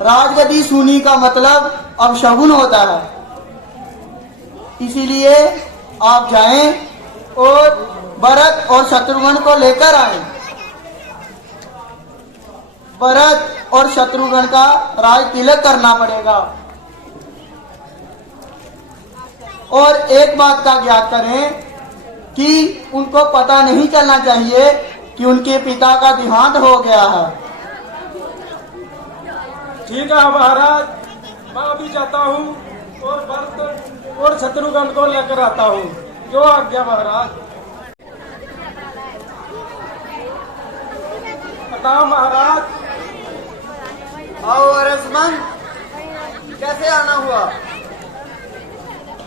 राजगद्दी सूनी का मतलब अब शगुन होता है। इसीलिए आप जाएं और भरत और शत्रुघ्न को लेकर आएं। भरत और शत्रुघ्न का राज तिलक करना पड़ेगा। और एक बात का ज्ञात करें कि उनको पता नहीं चलना चाहिए कि उनके पिता का देहांत हो गया है। ठीक है महाराज, मैं अभी जाता हूँ और भरत और शत्रुघ्न को लेकर आता हूँ। जो आज्ञा महाराज। बताओ महाराज। आओ अरसमन, कैसे आना हुआ?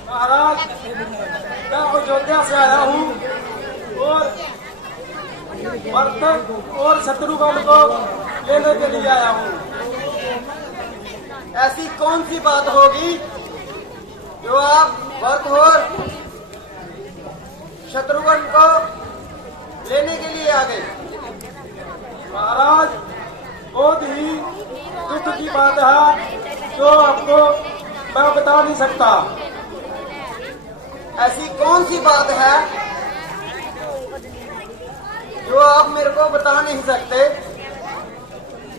महाराज, मैं अयोध्या से आया हूँ और भरत और शत्रुघ्न को लेने के लिए आया हूँ। ऐसी कौन सी बात होगी जो आप भरत और शत्रुघ्न को लेने के लिए आ गए? महाराज, बहुत ही दुख की बात है जो आपको मैं बता नहीं सकता। ऐसी कौन सी बात है जो आप मेरे को बता नहीं सकते?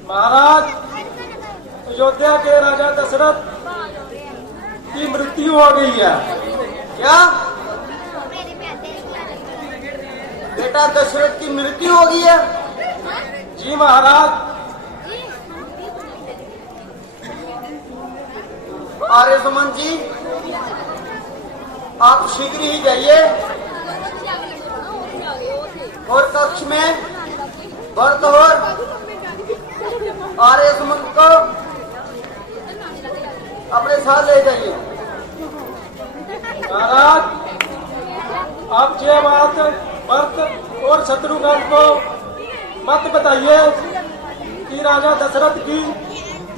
महाराज, अयोध्या के राजा दशरथ की मृत्यु हो गई है। क्या बेटा दशरथ की मृत्यु हो गई है? जी महाराज। आर्यसमन जी, आप शीघ्र ही जाइए और कक्ष में भरत और आर्यसमन को अपने साथ ले जाइए। महाराज, आप ये बात भरत और शत्रुघ्न को मत बताइए कि राजा दशरथ की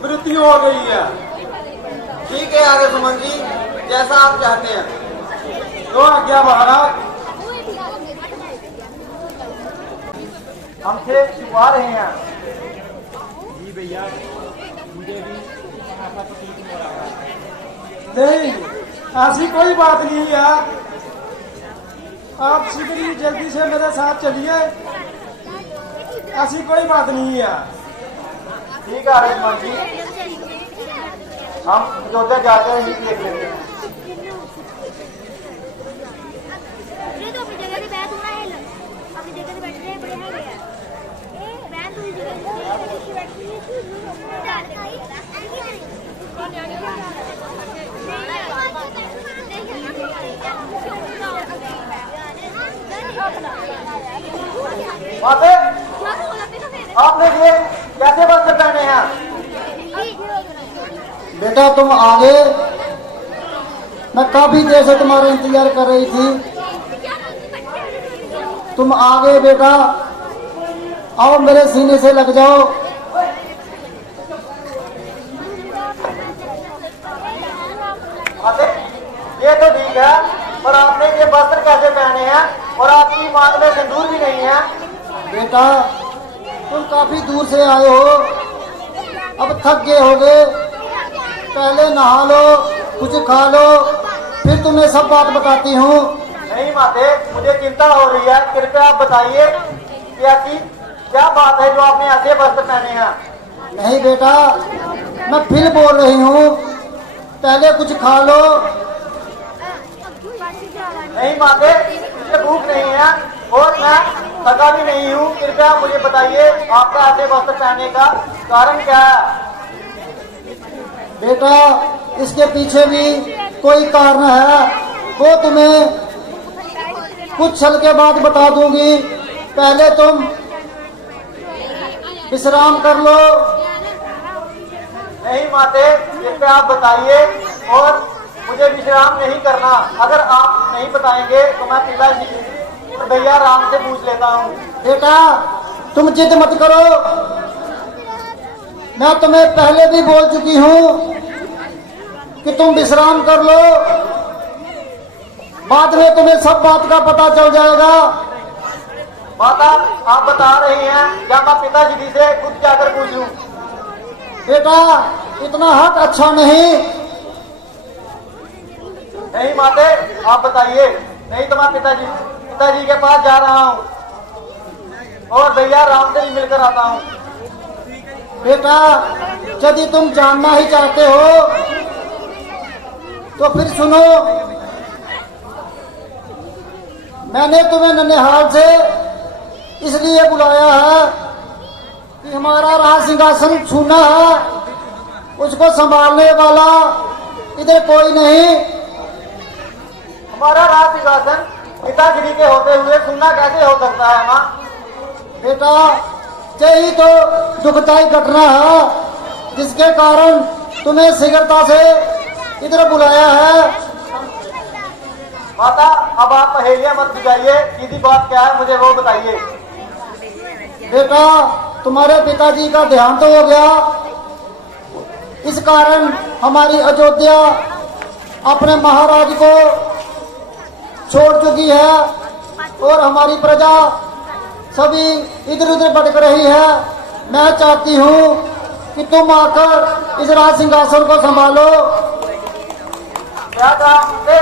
मृत्यु हो गई है। ठीक है आर्यसमन जी, जैसा आप चाहते हैं। तो आज्ञा महाराज। हमसे छुपा रहे हैं। जी भैया, मुझे भी नहीं, ऐसी कोई बात नहीं है। आप शीघ्र ही जल्दी से मेरे साथ चलिए। ऐसी कोई बात नहीं है। ठीक है आर्यसमन जी, हम अयोध्या जाकर ही देख लेंगे। माते, आपने ये कैसे वस्त्र पहने हैं? बेटा तुम आगे, मैं काफी देर से तुम्हारा इंतजार कर रही थी। तुम आगे बेटा, आओ मेरे सीने से लग जाओ। ये तो ठीक है, पर आपने ये वस्त्र कैसे पहने हैं और आपकी मांग में सिंदूर भी नहीं है? बेटा तुम काफी दूर से आए हो, अब थक गए होगे। पहले नहा लो, कुछ खा लो, फिर तुम्हें सब बात बताती हूँ। नहीं माते, मुझे चिंता हो रही है, कृपया आप बताइए क्या बात है जो आपने ऐसे वस्त्र पहने हैं? नहीं बेटा, मैं फिर बोल रही हूँ, पहले कुछ खा लो। नहीं माते, मुझे भूख नहीं है और मैं थका भी नहीं हूँ। कृपया मुझे बताइए आपका ऐसे वस्त्र पहनने का कारण क्या है? बेटा इसके पीछे भी कोई कारण है, वो तुम्हें कुछ क्षण के बाद बता दूंगी। पहले तुम विश्राम कर लो। नहीं माते, कृपया आप बताइए और मुझे विश्राम नहीं करना। अगर आप नहीं बताएंगे तो मैं पिताजी भैया राम से पूछ लेता हूँ। बेटा तुम जिद मत करो, मैं तुम्हें पहले भी बोल चुकी हूँ कि तुम विश्राम कर लो, बाद में तुम्हें सब बात का पता चल जाएगा। माता आप बता रही हैं या मैं पिताजी जी से खुद जाकर पूछ लूं? बेटा इतना हक अच्छा नहीं। नहीं माते आप बताइए, नहीं तो मैं पिताजी के पास जा रहा हूँ और भैया राम से ही मिलकर आता हूँ। बेटा यदि तुम जानना ही चाहते हो तो फिर सुनो, मैंने तुम्हें ननिहाल से इसलिए बुलाया है कि हमारा राज सिंहासन छूना है, उसको संभालने वाला इधर कोई नहीं। हमारा राज सिंहासन पिताजी के होते हुए सुनना कैसे हो सकता है माँ? बेटा यही तो दुखदायी घटना है जिसके कारण तुम्हें शीघ्रता से इधर बुलाया है। माता अब आप पहेलियां मत बुझाइए, सीधी बात क्या है मुझे वो बताइए। बेटा तुम्हारे पिताजी का देहांत हो गया, इस कारण हमारी अयोध्या अपने महाराज को छोड़ चुकी है और हमारी प्रजा सभी इधर उधर भटक रही है। मैं चाहती हूँ कि तुम आकर इस राज सिंहासन को संभालो। क्या कहा मुझे?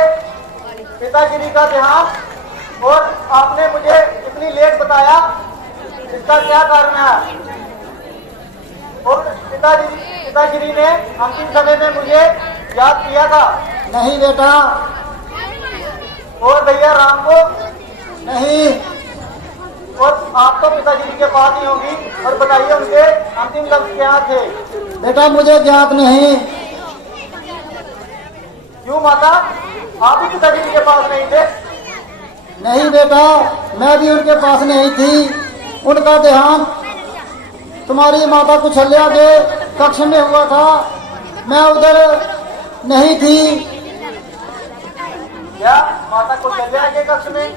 पिताजी का देहांत और आपने मुझे इतनी लेट बताया, इसका क्या कारण है? और पिताजी ने अंतिम समय में मुझे याद किया था? नहीं बेटा। और भैया राम को? नहीं। और आप तो पिताजी के पास ही होंगी, और बताइए उनके अंतिम लफ्ज क्या थे? बेटा मुझे ज्ञात नहीं। क्यों माता, आप भी पिताजी के पास नहीं थे? नहीं बेटा, मैं भी उनके पास नहीं थी। उनका देहांत तुम्हारी माता कुशल्या के कक्ष में हुआ था, मैं उधर नहीं थी। क्या माता कुशल्या के कक्ष में?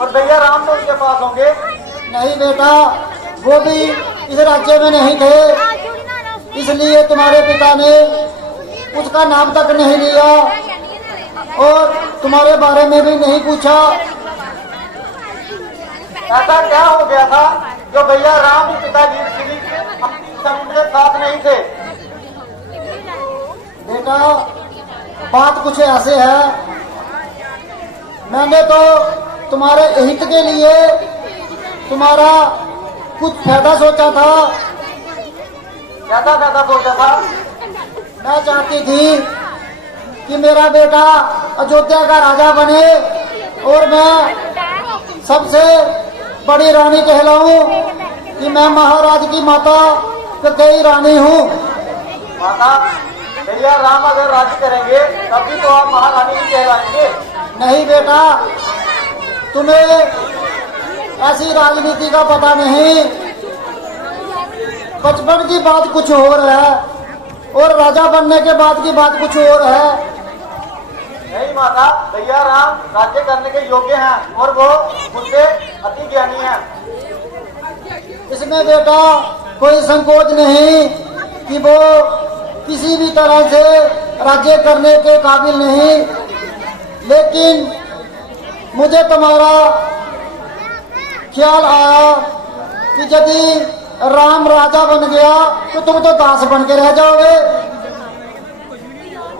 और भैया राम तो उनके पास होंगे? नहीं बेटा, वो भी इस राज्य में नहीं थे, इसलिए तुम्हारे पिता ने उसका नाम तक नहीं लिया और तुम्हारे बारे में भी नहीं पूछा। ऐसा क्या हो गया था जो भैया राम भी पिताजी के अंतिम समय में साथ नहीं थे? बेटा बात कुछ ऐसे है, मैंने तो तुम्हारे हित के लिए तुम्हारा कुछ फायदा सोचा था। कैसा फायदा सोचा था? मैं चाहती थी कि मेरा बेटा अयोध्या का राजा बने और मैं सबसे बड़ी रानी कहलाऊं, कि मैं महाराज की माता कई रानी हूँ। माता भैया राम अगर राज करेंगे तभी तो आप महारानी ही कहलाएंगे। नहीं बेटा, तुम्हें ऐसी राजनीति का पता नहीं। बचपन की बात कुछ और है और राजा बनने के बाद की बात कुछ और है। नहीं माता, भैया राम राज्य करने के योग्य हैं और वो मुझसे अति ज्ञानी हैं। इसमें बेटा कोई संकोच नहीं कि वो किसी भी तरह से राज्य करने के काबिल नहीं, लेकिन मुझे तुम्हारा ख्याल आया कि यदि राम राजा बन गया तो तुम तो दास बन के रह जाओगे।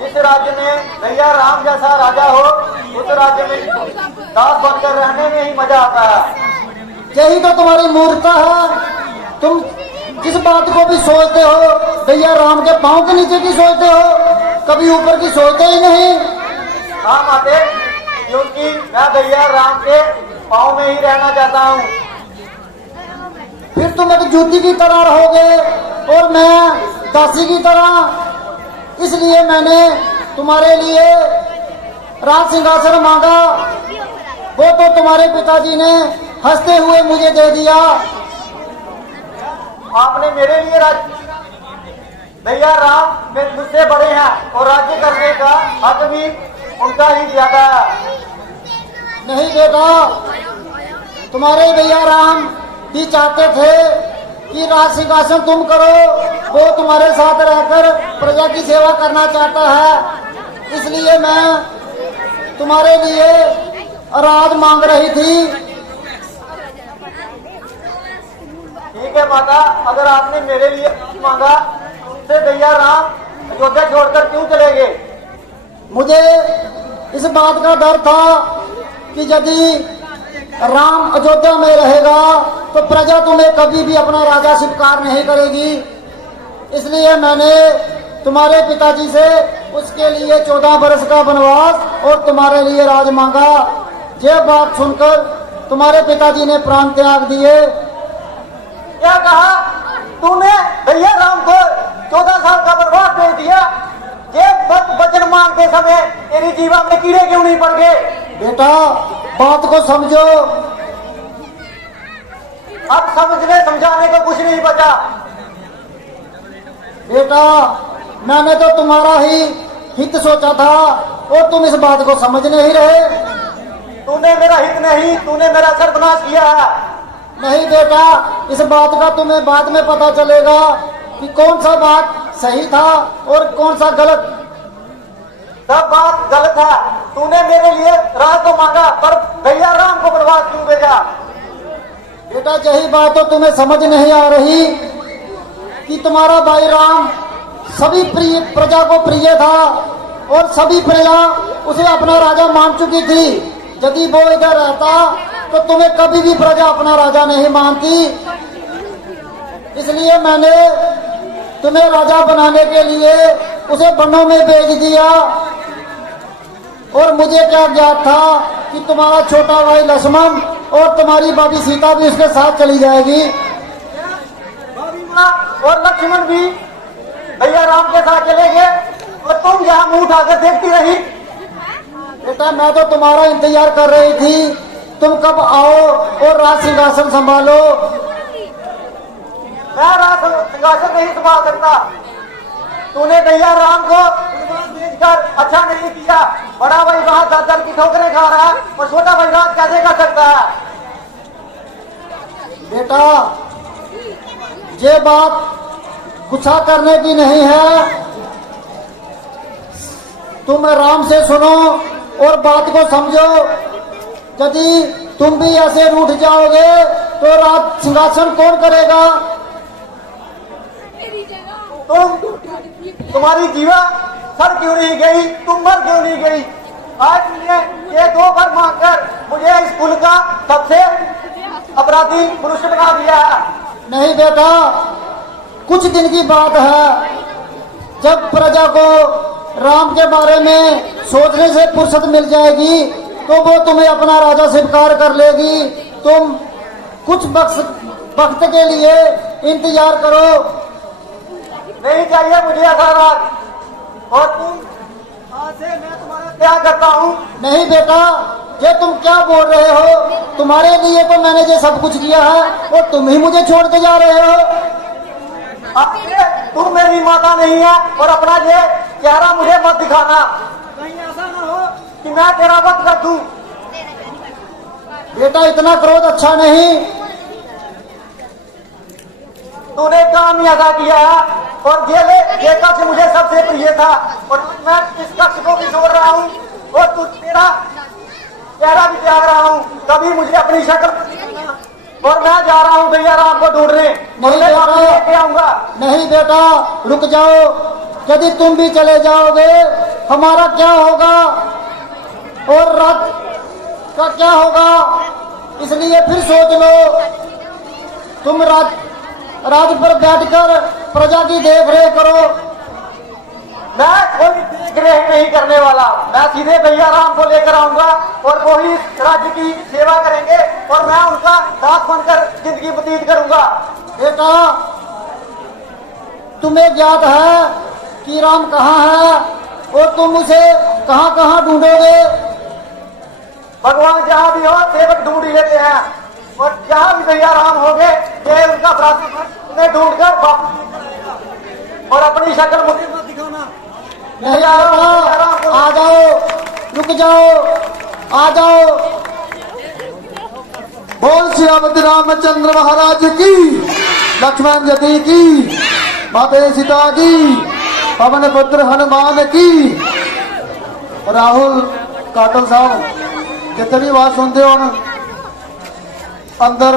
इस राज्य में भैया राम जैसा राजा हो, उस राज्य में दास बनकर रहने में ही मजा आता है। यही तो तुम्हारी मूर्खता है। तुम जिस बात को भी सोचते हो भैया राम के पांव के नीचे की सोचते हो, कभी ऊपर की सोचते ही नहीं। हाँ माते, क्योंकि मैं भैया राम के पाँव में ही रहना चाहता हूँ। फिर तुम एक जूती की तरह रहोगे और मैं दासी की तरह। इसलिए मैंने तुम्हारे लिए राज सिंहासन मांगा, वो तो तुम्हारे पिताजी ने हंसते हुए मुझे दे दिया। आपने मेरे लिए भैया राम मुझसे बड़े हैं और राज्य करने का हक भी उनका ही ज्यादा है। नहीं बेटा, तुम्हारे भैया राम भी चाहते थे कि राज सिंहासन तुम करो, वो तुम्हारे साथ रहकर प्रजा की सेवा करना चाहता है। इसलिए मैं तुम्हारे लिए राज मांग रही थी। ठीक है माता, अगर आपने मेरे लिए मांगा उससे भैया राम अयोध्या छोड़कर क्यों चले गए? मुझे इस बात का डर था कि यदि राम अयोध्या में रहेगा तो प्रजा तुम्हें कभी भी अपना राजा स्वीकार नहीं करेगी, इसलिए मैंने तुम्हारे पिताजी से उसके लिए 14 वर्ष का वनवास और तुम्हारे लिए राज मांगा। यह बात सुनकर तुम्हारे पिताजी ने प्राण त्याग दिए। क्या कहा तूने? भैया राम को 14 साल का वनवास दे दिया। ये वचन मांगते समय तेरी जीवा में कीड़े क्यों नहीं पड़ गए? बेटा बात को समझो। अब समझने समझाने को कुछ नहीं बचा। बेटा मैंने तो तुम्हारा ही हित सोचा था और तुम इस बात को समझ नहीं रहे। तूने मेरा हित नहीं, तूने मेरा सर्वनाश किया है। नहीं बेटा, इस बात का तुम्हें बाद में पता चलेगा कि कौन सा बात सही था और कौन सा गलत। सब बात गलत है। तूने मेरे लिए राज तो मांगा, पर भैया राम को वनवास क्यों भेजा? बेटा यही बात तो तुम्हें समझ नहीं आ रही कि तुम्हारा भाई राम सभी प्रिय प्रजा को प्रिय था और सभी प्रजा उसे अपना राजा मान चुकी थी। यदि वो इधर रहता तो तुम्हें कभी भी प्रजा अपना राजा नहीं मानती। इसलिए मैंने तुम्हें राजा बनाने के लिए उसे वनों में भेज दिया। और मुझे क्या ज्ञात था कि तुम्हारा छोटा भाई लक्ष्मण और तुम्हारी भाभी सीता भी उसके साथ चली जाएगी। और लक्ष्मण भी भैया राम के साथ चले गए और तुम यहाँ मुंह उठाकर देखती रही। बेटा मैं तो तुम्हारा इंतजार कर रही थी, तुम कब आओ और राज सिंहासन संभालो। मैं राज सिंहासन नहीं संभाल सकता। तूने भैया राम को भेजकर अच्छा नहीं किया। बड़ा भाई वहां दर की ठोकरें खा रहा है और छोटा भाई राज कैसे कर सकता है? बेटा ये बात गुस्सा करने की नहीं है, तुम राम से सुनो और बात को समझो। यदि तुम भी ऐसे रूठ जाओगे तो राज सिंहासन कौन करेगा? तुम्हारी जीवा सर क्यों नहीं गई? तुम मर क्यों नहीं गई? आज तुमने ये 2 बार मांगकर मुझे इस कुल का सबसे अपराधी मनुष्य बना दिया है। नहीं बेटा, कुछ दिन की बात है, जब प्रजा को राम के बारे में सोचने से फुर्सत मिल जाएगी तो वो तुम्हें अपना राजा स्वीकार कर लेगी। तुम कुछ वक्त के लिए इंतजार करो। नहीं चाहिए मुझे ऐसा राज। और तुम आज से मैं तुम्हारा त्याग करता हूँ। नहीं बेटा, ये तुम क्या बोल रहे हो? तुम्हारे लिए तो मैंने ये सब कुछ किया है और तुम ही मुझे छोड़ के जा रहे हो। तुम मेरी माता नहीं है और अपना ये चेहरा मुझे मत दिखाना। कहीं ऐसा ना हो कि मैं तेरा वध कर दूं। बेटा इतना क्रोध अच्छा नहीं। तूने काम ही ऐसा किया है और ये कक्ष मुझे सबसे प्रिय था और मैं इस कक्ष को भी छोड़ रहा हूँ और तू तेरा चेहरा भी त्याग रहा हूँ। कभी मुझे अपनी शक्ल और मैं जा रहा हूँ भैया राम को ढूंढने। लेके आऊंगा। नहीं बेटा रुक जाओ, यदि तुम भी चले जाओगे हमारा क्या होगा और रात का क्या होगा? इसलिए फिर सोच लो। तुम राज पर बैठकर प्रजा की देख रेख करो। मैं कोई देख रेख नहीं करने वाला। मैं सीधे भैया राम को लेकर आऊंगा और वो ही राज्य की सेवा करेंगे और मैं उनका दास बनकर जिंदगी व्यतीत करूंगा। बेटा तुम्हें ज्ञात है कि राम कहाँ है और तुम उसे कहाँ कहाँ ढूंढोगे? भगवान जहाँ भी हो सेवक ढूंढ ही लेते हैं और जहाँ भी भैया राम हो गए ये उनका उन्हें ढूंढकर वापस और अपनी शक्ल मुझे मत दिखाना। नहीं बेटा आ जाओ, रुक जाओ, आ जाओ। बोल श्री रामचंद्र महाराज की, लक्ष्मण जी की, माता सीता की, पवन पुत्र हनुमान की। राहुल काटल साहब जितनी बात सुनते हो अंदर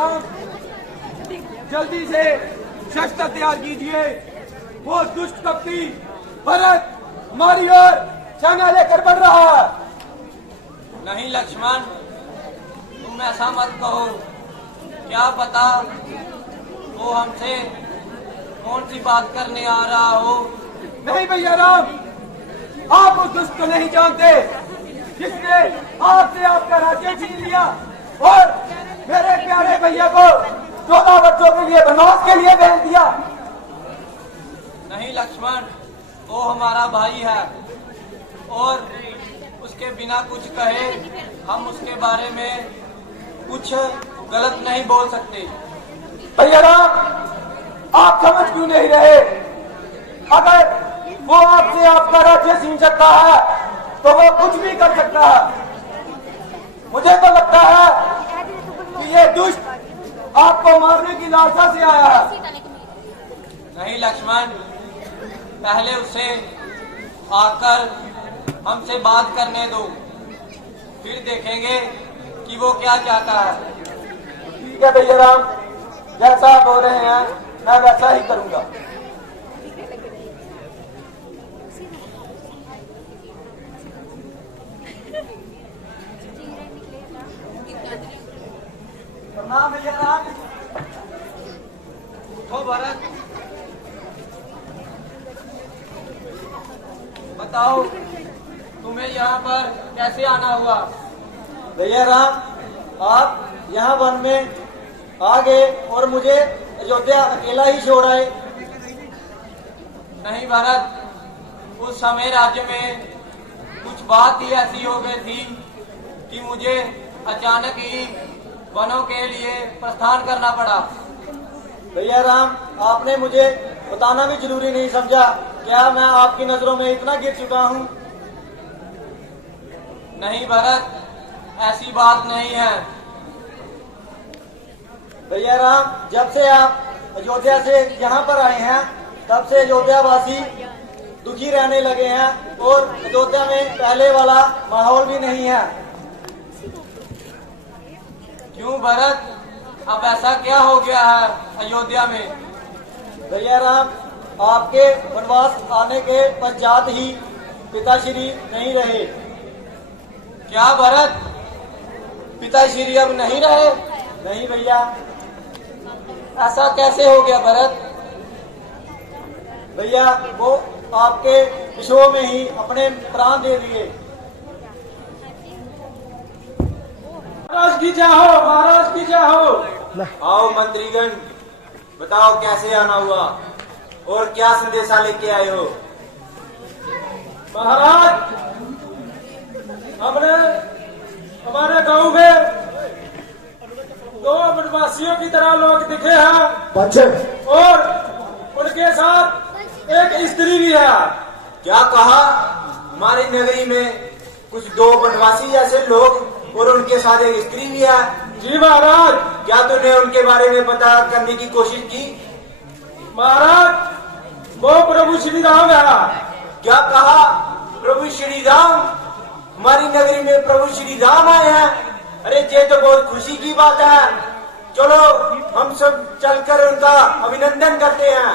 राम, जल्दी से शस्त्र तैयार कीजिए। वो दुष्ट कपटी भरत हमारी ओर सेना लेकर बढ़ रहा है। नहीं लक्ष्मण, तुम ऐसा मत कहो। क्या पता वो हमसे कौन सी बात करने आ रहा हो। नहीं भैया राम, आप उस दुष्ट को नहीं जानते जिसने आपसे आपका राज्य छीन लिया और मेरे प्यारे भैया को 14 वर्षों के लिए वनवास के लिए भेज दिया। नहीं लक्ष्मण, वो हमारा भाई है और उसके बिना कुछ कहे हम उसके बारे में कुछ गलत नहीं बोल सकते। भैया राम, आप समझ क्यों नहीं रहे? अगर वो आपसे आपका राज्य छीन सकता है तो वो कुछ भी कर सकता है। मुझे तो लगता है कि ये दुष्ट आपको मारने की लालसा से आया है। नहीं लक्ष्मण, पहले उसे आकर हमसे बात करने दो, फिर देखेंगे कि वो क्या चाहता है। ठीक है भैया राम, जैसा आप हो रहे हैं मैं वैसा ही करूंगा। प्रणाम भैया राम। उठो भरत, बताओ तुम्हें यहाँ पर कैसे आना हुआ। भैया राम, आप यहाँ वन में आ गए और मुझे अयोध्या अकेला ही छोड़ आए। नहीं भरत, उस समय राज्य में कुछ बात ही ऐसी हो गई थी कि मुझे अचानक ही वनों के लिए प्रस्थान करना पड़ा। भैया राम, आपने मुझे बताना भी जरूरी नहीं समझा। क्या मैं आपकी नजरों में इतना गिर चुका हूँ? नहीं भरत, ऐसी बात नहीं है। भैया राम, जब से आप अयोध्या से यहाँ पर आए हैं तब से अयोध्या वासी दुखी रहने लगे हैं और अयोध्या में पहले वाला माहौल भी नहीं है। क्यों भरत, अब ऐसा क्या हो गया है अयोध्या में? भैया राम, आपके वनवास आने के पश्चात ही पिताश्री नहीं रहे। क्या भरत, पिताश्री अब नहीं रहे? नहीं भैया। ऐसा कैसे हो गया भरत? भैया वो आपके विषयों में ही अपने प्राण दे दिए। महाराज की जय हो, महाराज की जय हो। आओ मंत्रीगण, बताओ कैसे आना हुआ और क्या संदेशा लेके आए हो। महाराज, हमने हमारे गांव में 2 वनवासियों की तरह लोग दिखे हैं और उनके साथ एक स्त्री भी है। क्या कहा? हमारी नगरी में कुछ 2 वनवासी जैसे लोग और उनके साथ एक स्त्री भी है। जी महाराज। क्या तूने उनके बारे में पता करने की कोशिश की? महाराज, वो प्रभु श्री राम है। क्या कहा? प्रभु श्री राम? हमारी नगरी में प्रभु श्री राम आए हैं? अरे ये तो बहुत खुशी की बात है। चलो हम सब चलकर उनका अभिनंदन करते हैं।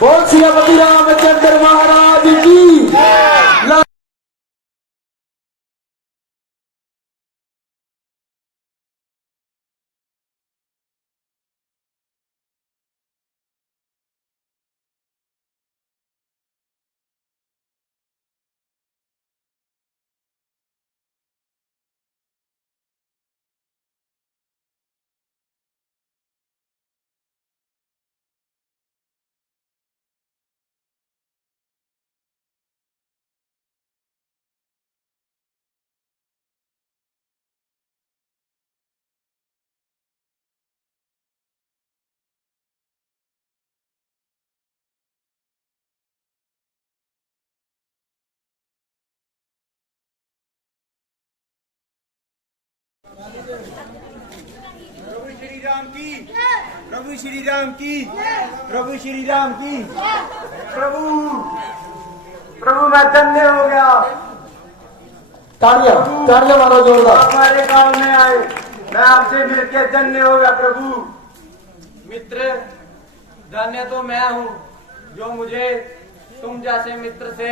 बोल श्रीपति रामचंद्र महाराज की। प्रभु श्री राम की, प्रभु श्री राम की, प्रभु श्री राम की। प्रभु प्रभु मैं धन्य हो गया। तालियां मारो जोरदार। हमारे गांव में आए मैं आपसे मिलकर धन्य हो गया प्रभु। मित्र, धन्य तो मैं हूँ जो मुझे तुम जैसे मित्र से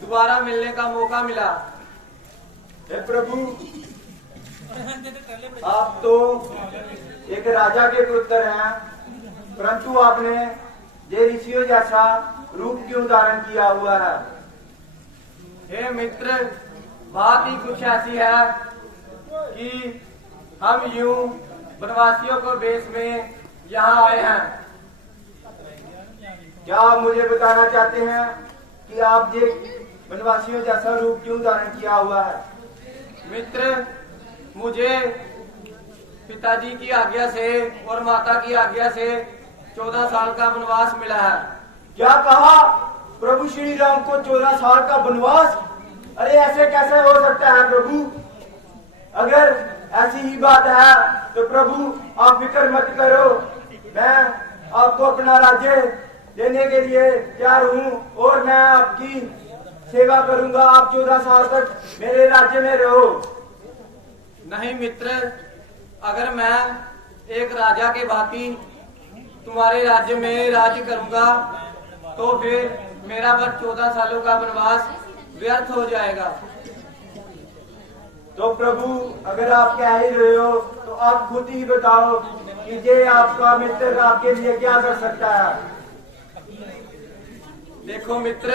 दोबारा मिलने का मौका मिला। हे प्रभु, आप तो एक राजा के पुत्र हैं, परंतु आपने ये ऋषियों जैसा रूप क्यों धारण किया हुआ है? हे मित्र, बात ही कुछ ऐसी है कि हम यूं वनवासियों को बेस में यहाँ आए हैं। क्या आप मुझे बताना चाहते हैं कि आप ये वनवासियों जैसा रूप क्यों धारण किया हुआ है? मित्र, मुझे पिताजी की आज्ञा से और माता की आज्ञा से 14 साल का वनवास मिला है। क्या कहा? प्रभु श्री राम को 14 साल का वनवास? अरे ऐसे कैसे हो सकता है प्रभु? अगर ऐसी ही बात है तो प्रभु आप फिक्र मत करो, मैं आपको अपना राज्य देने के लिए तैयार हूँ और मैं आपकी सेवा करूंगा। आप 14 साल तक मेरे राज्य में रहो। नहीं मित्र, अगर मैं एक राजा के भांति तुम्हारे राज्य में राज्य करूंगा तो फिर मेरा बस 14 सालों का वनवास व्यर्थ हो जाएगा। तो प्रभु अगर आप कह ही रहे हो तो आप खुद ही बताओ कि ये आपका मित्र आपके लिए क्या कर सकता है? देखो मित्र,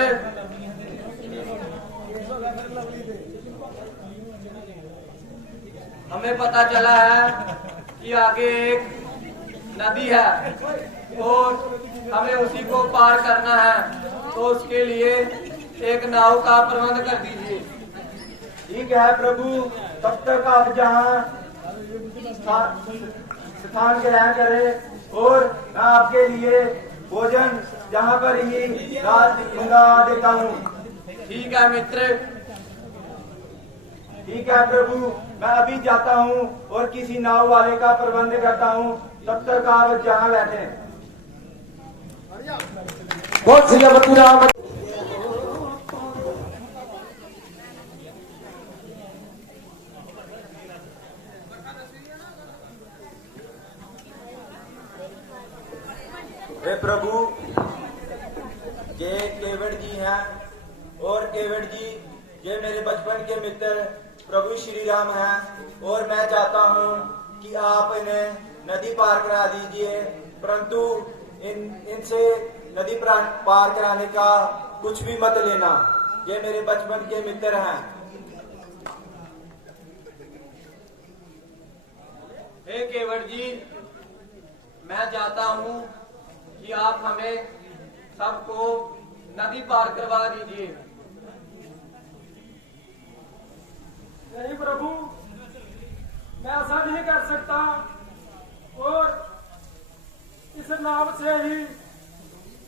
हमें पता चला है कि आगे एक नदी है और हमें उसी को पार करना है, तो उसके लिए एक नाव का प्रबंध कर दीजिए। ठीक है प्रभु, तब तक आप जहाँ स्थान ग्रहण करें और मैं आपके लिए भोजन जहाँ पर ही रात मंगा देता हूँ। ठीक है मित्र। ठीक है प्रभु, मैं अभी जाता हूँ और किसी नाव वाले का प्रबंध करता हूँ, तब तक आप जहाँ बैठे। बहुत श्रीमती राम। हे प्रभु, ये केवट जी हैं और केवट जी ये मेरे बचपन के मित्र प्रभु श्री राम हैं और मैं चाहता हूँ कि आप इन्हें नदी पार करा दीजिए, परंतु इनसे नदी पार कराने का कुछ भी मत लेना। ये मेरे बचपन के मित्र हैं। हे केवट जी, मैं चाहता हूँ कि आप हमें सबको नदी पार करवा दीजिए। नहीं प्रभु, मैं ऐसा नहीं कर सकता और इस नाव से ही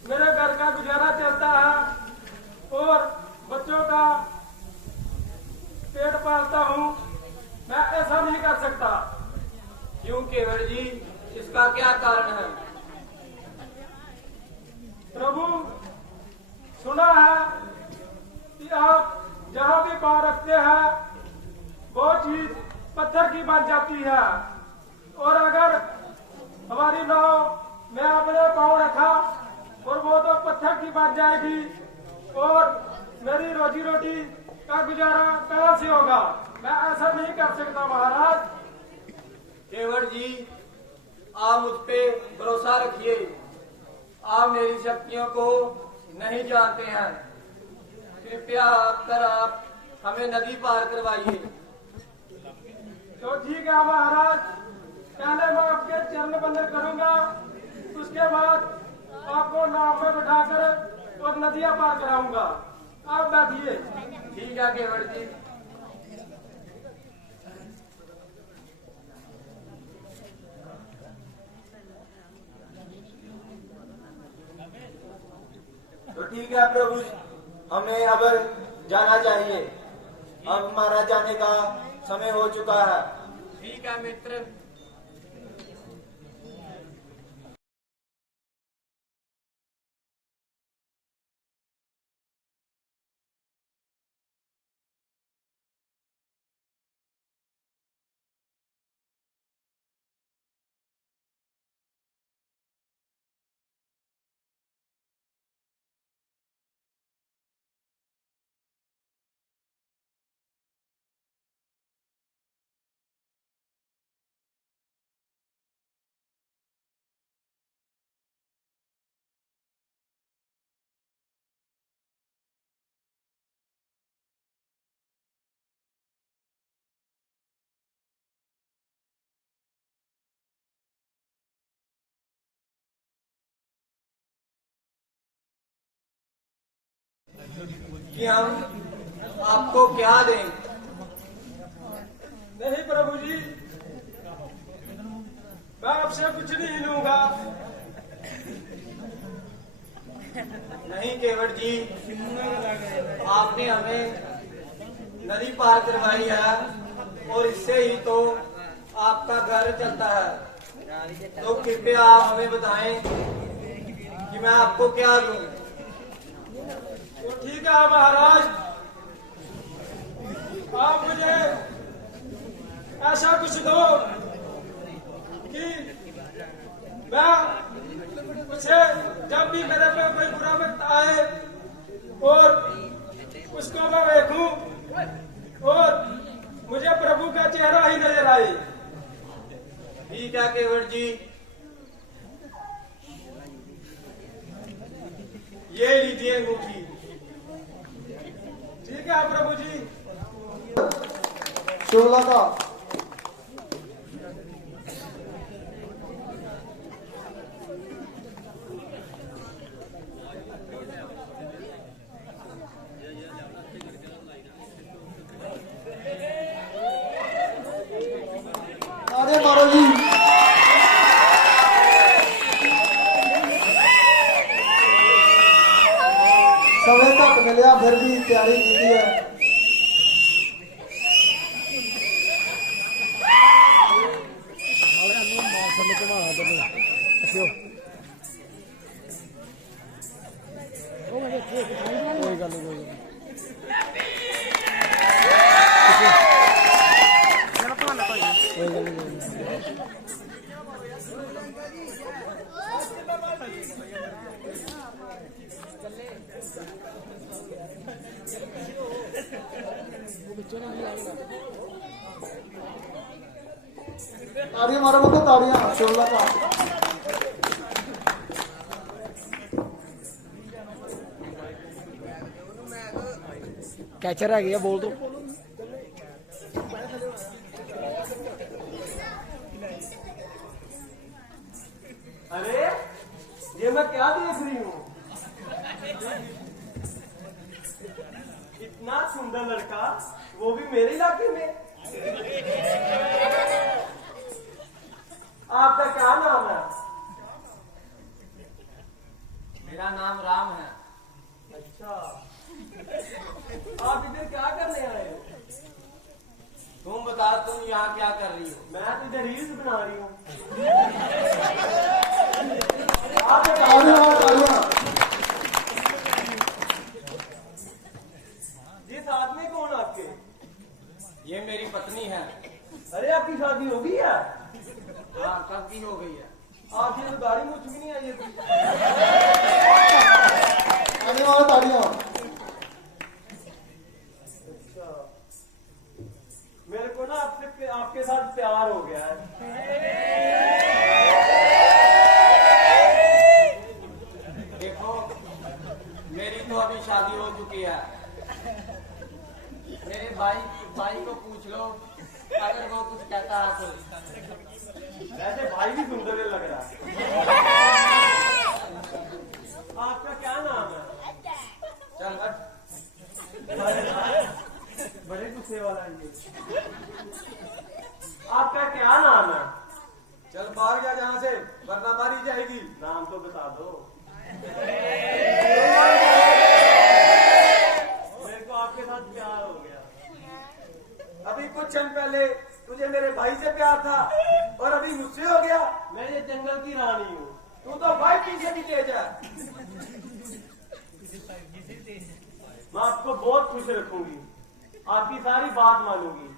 मेरे घर का गुजारा चलता है और बच्चों का पेट पालता हूँ। मैं ऐसा नहीं कर सकता। क्यों केवट जी, इसका क्या कारण है? प्रभु, सुना है कि आप जहाँ भी पाँव रखते हैं वो चीज पत्थर की बन जाती है, और अगर हमारी नाव में आपने पाँव रखा और वो तो पत्थर की बन जाएगी और मेरी रोजी रोटी का गुजारा कहाँ से होगा? मैं ऐसा नहीं कर सकता महाराज। केवट जी, आप मुझ पे भरोसा रखिए। आप मेरी शक्तियों को नहीं जानते हैं। कृपया आकर आप हमें नदी पार करवाइए। तो ठीक है महाराज, पहले मैं आपके चरण बंदन करूंगा, उसके बाद आपको नाव में बिठाकर और नदियां पार कराऊंगा। आप बैठिए। ठीक है केवट जी। तो ठीक है प्रभु, हमें अब जाना चाहिए। अब हमारा जाने का समय हो चुका है। ठीक है मित्र। कि हम आपको क्या दें। नहीं प्रभु जी, मैं आपसे कुछ नहीं लूंगा। नहीं केवट जी, आपने हमें नदी पार करवाई है और इससे ही तो आपका घर चलता है। तो कृपया आप हमें बताएं कि मैं आपको क्या दूं। तो ठीक है महाराज, आप मुझे ऐसा कुछ दो कि मैं उसे जब भी मेरे पे कोई बुरा वक्त आए और उसको मैं देखूं और मुझे प्रभु का चेहरा ही नजर आए। ठीक है केवट जी, ये लीजिए अंगूठी। ठीक है प्रभु जी। शिवलता अरे मारो जी। समय तक मिलिया फिर भी तैयारी की है। ताड़ियां मारो बंदो, ताड़ियां। शिवलता कैचर है गया, बोल दो। अरे ये मैं क्या देख रही हूँ? इतना सुंदर लड़का, वो भी मेरे इलाके में। आपका क्या नाम है? मेरा नाम राम है। अच्छा, आप इधर क्या करने आए हो? तुम बता, तुम यहाँ क्या कर रही हो? मैं तो इधर रील्स बना रही हूँ। ताड़ियां। ये साथ में कौन आपके? ये मेरी पत्नी है। अरे आपकी शादी हो गई है? हाँ, कब की हो गई है? आपकी तो दाढ़ी मूछ भी नहीं आई है। ताड़ियां ताड़ियां। अच्छा, मेरे को ना आपसे आपके साथ प्यार हो गया है। देखो, मेरी तो अभी शादी हो चुकी है। मेरे भाई को पूछ लो, अगर वो कुछ कहता है तो। वैसे भाई भी सुंदर लग रहा है। आपका क्या नाम है? चल हट। बड़े गुस्से वाला है ये। आपका क्या नाम है? चल बाहर जा यहाँ से, वरना मारी जाएगी। नाम तो बता दो। मेरे को आपके साथ प्यार हो गया। अभी कुछ क्षण पहले तुझे मेरे भाई से प्यार था और अभी मुझसे हो गया। मैं ये जंगल की रानी हूँ। तू तो भाई पीछे भी तेज है। मैं आपको बहुत खुश रखूंगी, आपकी सारी बात मानूंगी।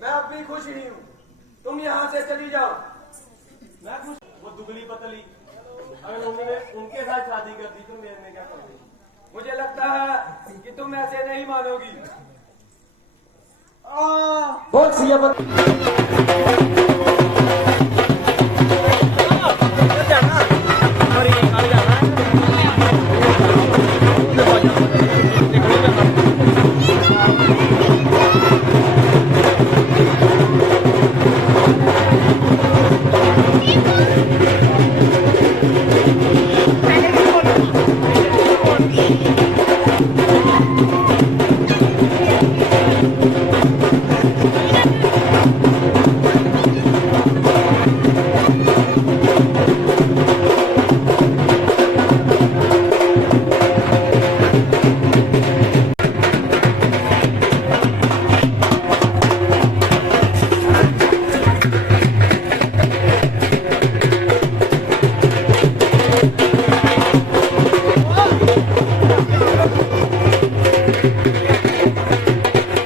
मैं अब भी खुश ही हूँ, तुम यहाँ से चली जाओ। मैं खुश। वो दुबली पतली, अगर उन्होंने उनके साथ शादी कर दी तो मेरे में क्या करूँगी? मुझे लगता है कि तुम ऐसे नहीं मानोगी। बोल Siya Hãy subscribe cho kênh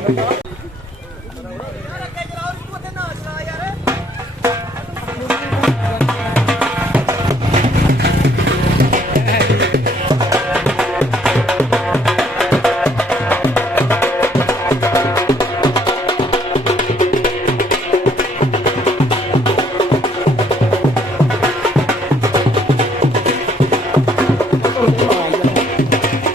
Ghiền Mì Gõ để không bỏ lỡ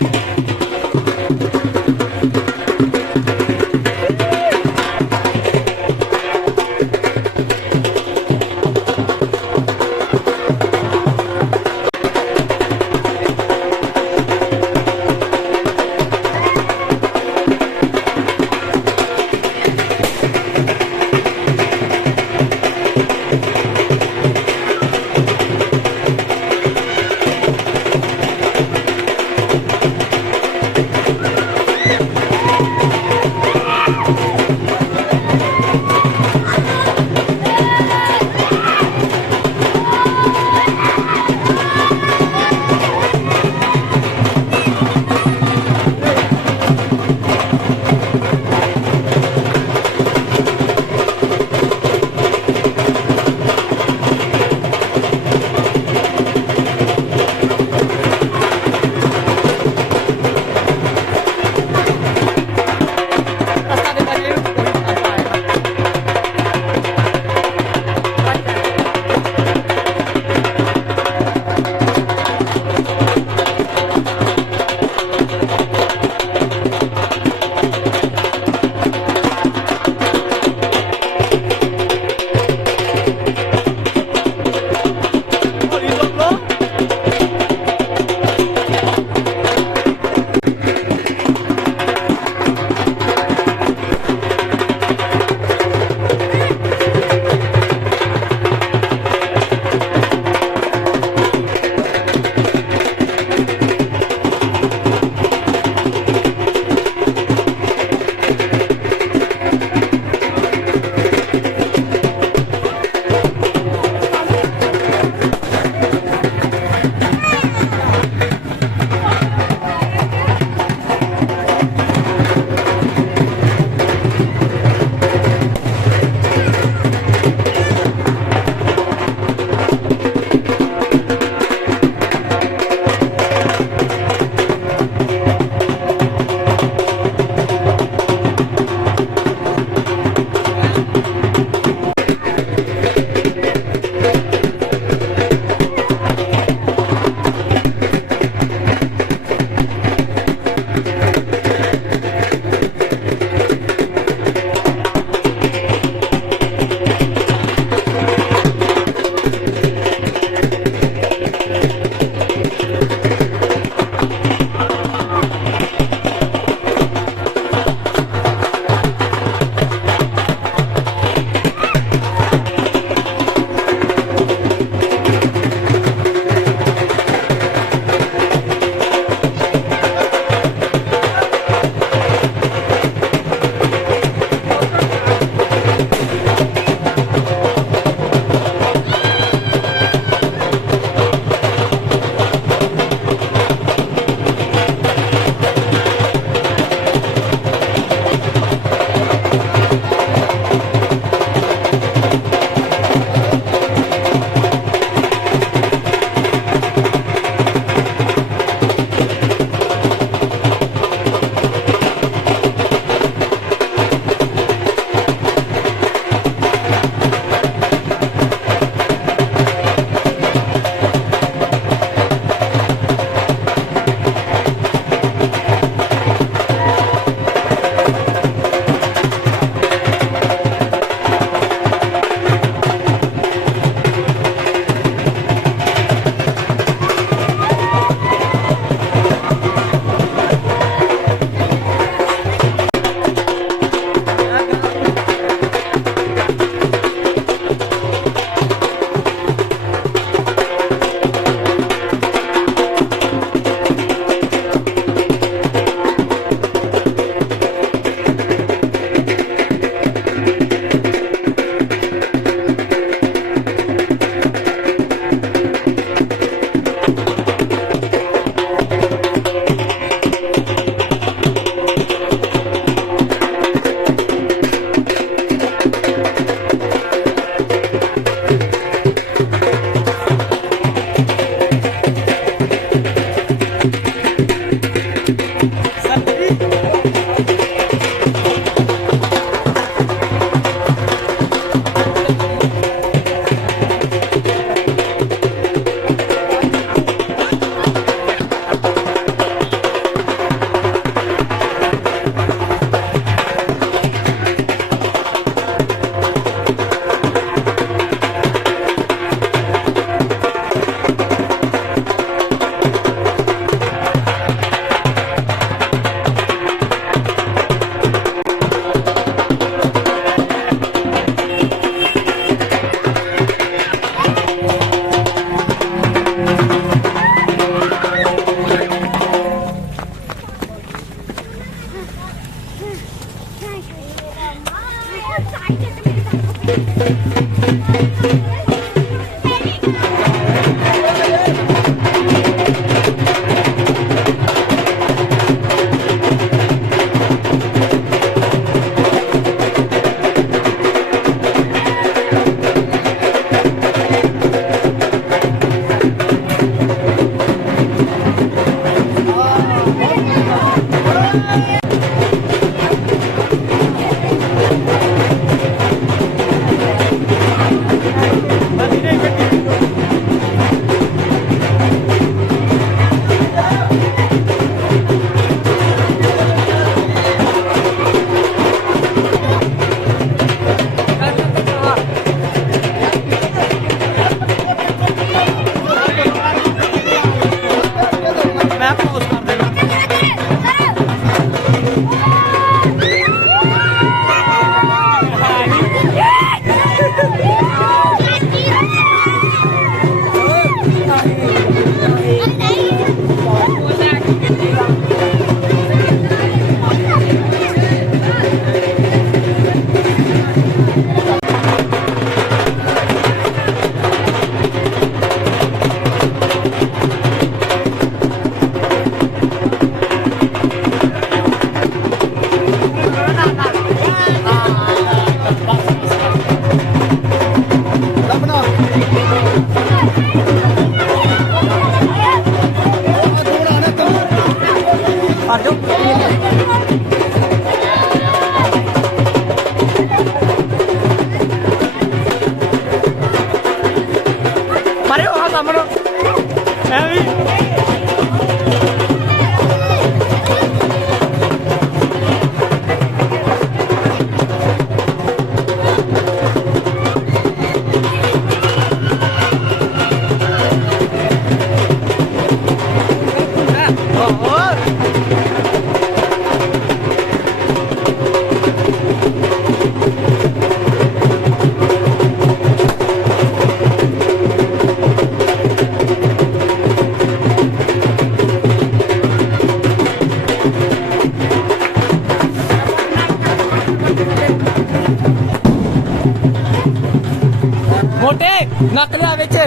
ਮੋਟੇ ਨੱਕ ਲਿਆ ਵਿੱਚ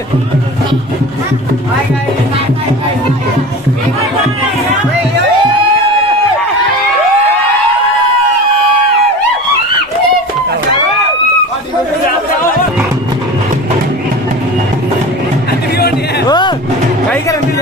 ਕਈ ਕਰਨ ਦੀ